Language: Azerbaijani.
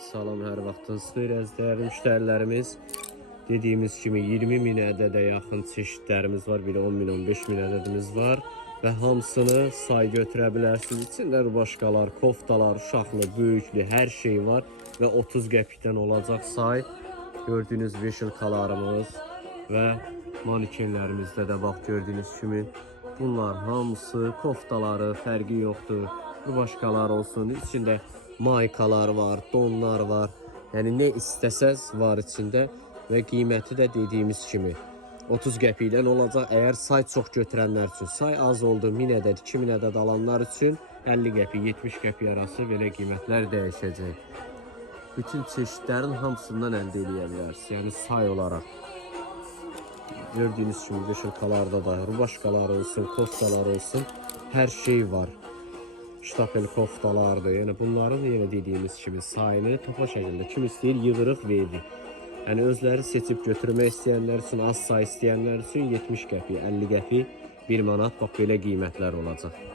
Salam, hər vaxtınız xeyir əzizlər, müştərilərimiz. Dediyimiz kimi 20 min ədədə yaxın çeşidlərimiz var. Bir 10 min, 15 min ədədimiz var. Və hamısını say götürə bilərsiniz. İçində rubaşkalar, koftalar, uşaqlı, böyüklü, hər şey var. Və 30 qəpikdən olacaq say. Gördüyünüz vişilkalarımız və manikenlərimizdə də bax gördüyünüz kimi. Bunlar hamısı koftaları, fərqi yoxdur. Rubaşkalar olsun, içində maykalar var, donlar var. Yəni nə istəsəz var içində və qiyməti də dediyimiz kimi 30 qəpikdən olacaq. Əgər say çox götürənlər üçün, say az oldu, 1000 ədəd, 2000 ədəd alanlar üçün 50 qəpik, 70 qəpik arası belə qiymətlər dəyişəcək. Bütün çeşidlərin hamısından əldə edə bilərsiniz. Yəni say olaraq. Gördüyünüz kimi vişilkalarda da rubaşkalar olsun, koftalar olsun, hər şey var. Ştapel koftalardır. Yəni bunların yenə dediyimiz kimi sayını topa şəkildə kim istəyir yığırıq veririk. Yəni özləri seçib götürmək istəyənlər üçün, az say istəyənlər üçün 70 qəpik, 50 qəpik, 1 manat bax belə qiymətlər olacaq.